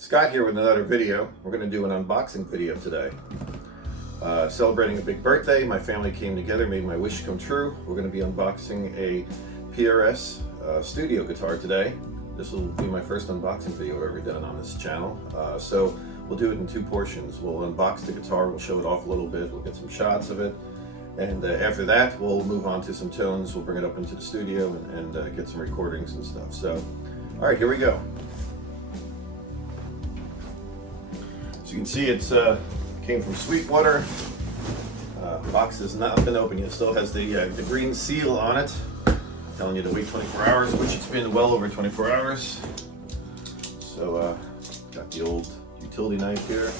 Scott here with another video. We're going to do an unboxing video today. Celebrating a big birthday, my family came together, made my wish come true. We're going to be unboxing a PRS studio guitar today. This will be my first unboxing video I've ever done on this channel. So we'll do it in two portions. We'll unbox the guitar, we'll show it off a little bit, we'll get some shots of it. And after that, we'll move on to some tones. We'll bring it up into the studio and get some recordings and stuff. So, all right, here we go. As you can see, it's came from Sweetwater. Box has not been opened yet. It still has the green seal on it, telling you to wait 24 hours, which it's been well over 24 hours. So, got the old utility knife here.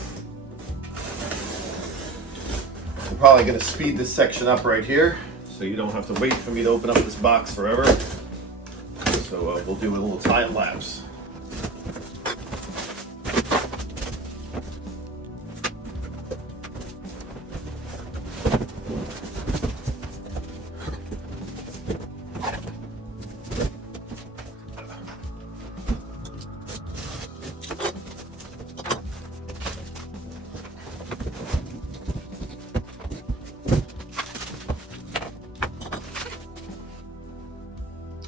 I'm probably going to speed this section up right here, so you don't have to wait for me to open up this box forever. So we'll do a little time lapse.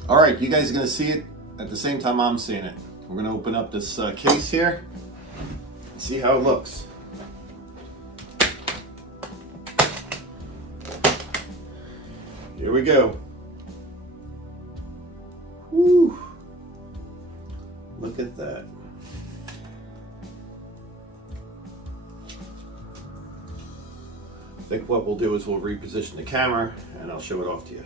All right, you guys are going to see it at the same time I'm seeing it. We're going to open up this case here and see how it looks. Here we go. Woo! Look at that. I think what we'll do is we'll reposition the camera and I'll show it off to you.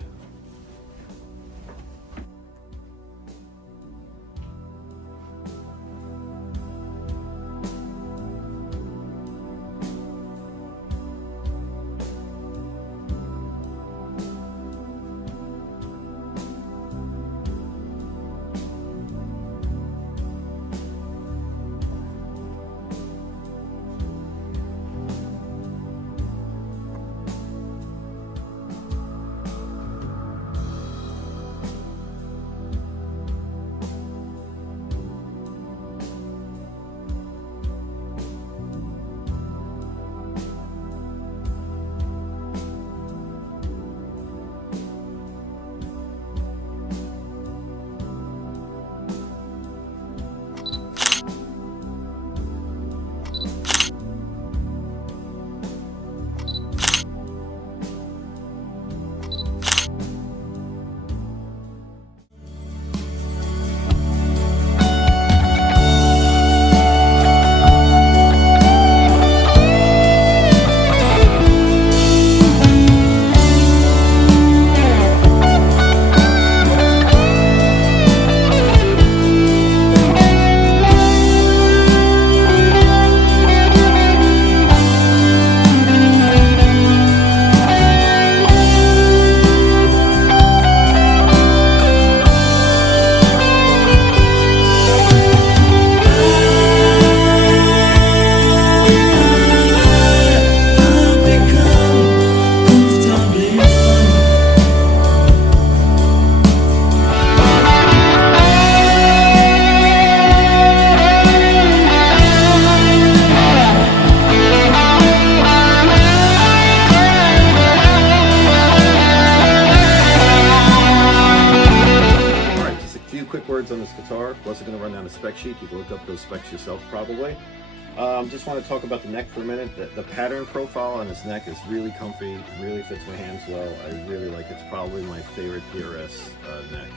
On this guitar, wasn't going to run down a spec sheet. You can look up those specs yourself probably. Just want to talk about the neck for a minute. The pattern profile on this neck is really comfy, really fits my hands well. I really like it. It's probably my favorite PRS neck.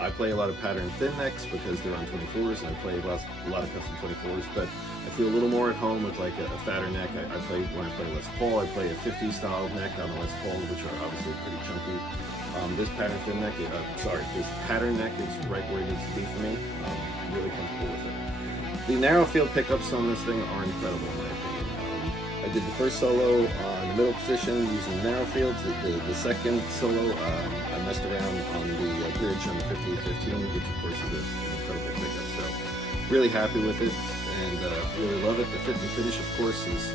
I play a lot of pattern thin necks because they're on 24s, and I play a lot of custom 24s, but I feel a little more at home with like a fatter neck. When I play Les Paul, I play a 50 style neck on the Les Paul, which are obviously pretty chunky. This pattern thin neck, this pattern neck is right where it needs to be for me. I'm really comfortable with it. The narrow field pickups on this thing are incredible in my opinion. I did the first solo in the middle position using narrow fields. The second solo, I messed around on the bridge on the 5815, which of course is an incredible pickup. So really happy with it and really love it. The fit and finish, of course, is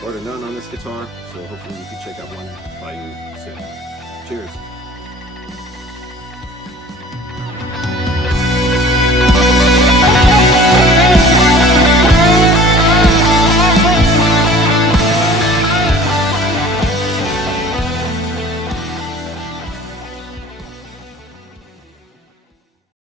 bar none on this guitar. So hopefully you can check out one by you soon. Cheers.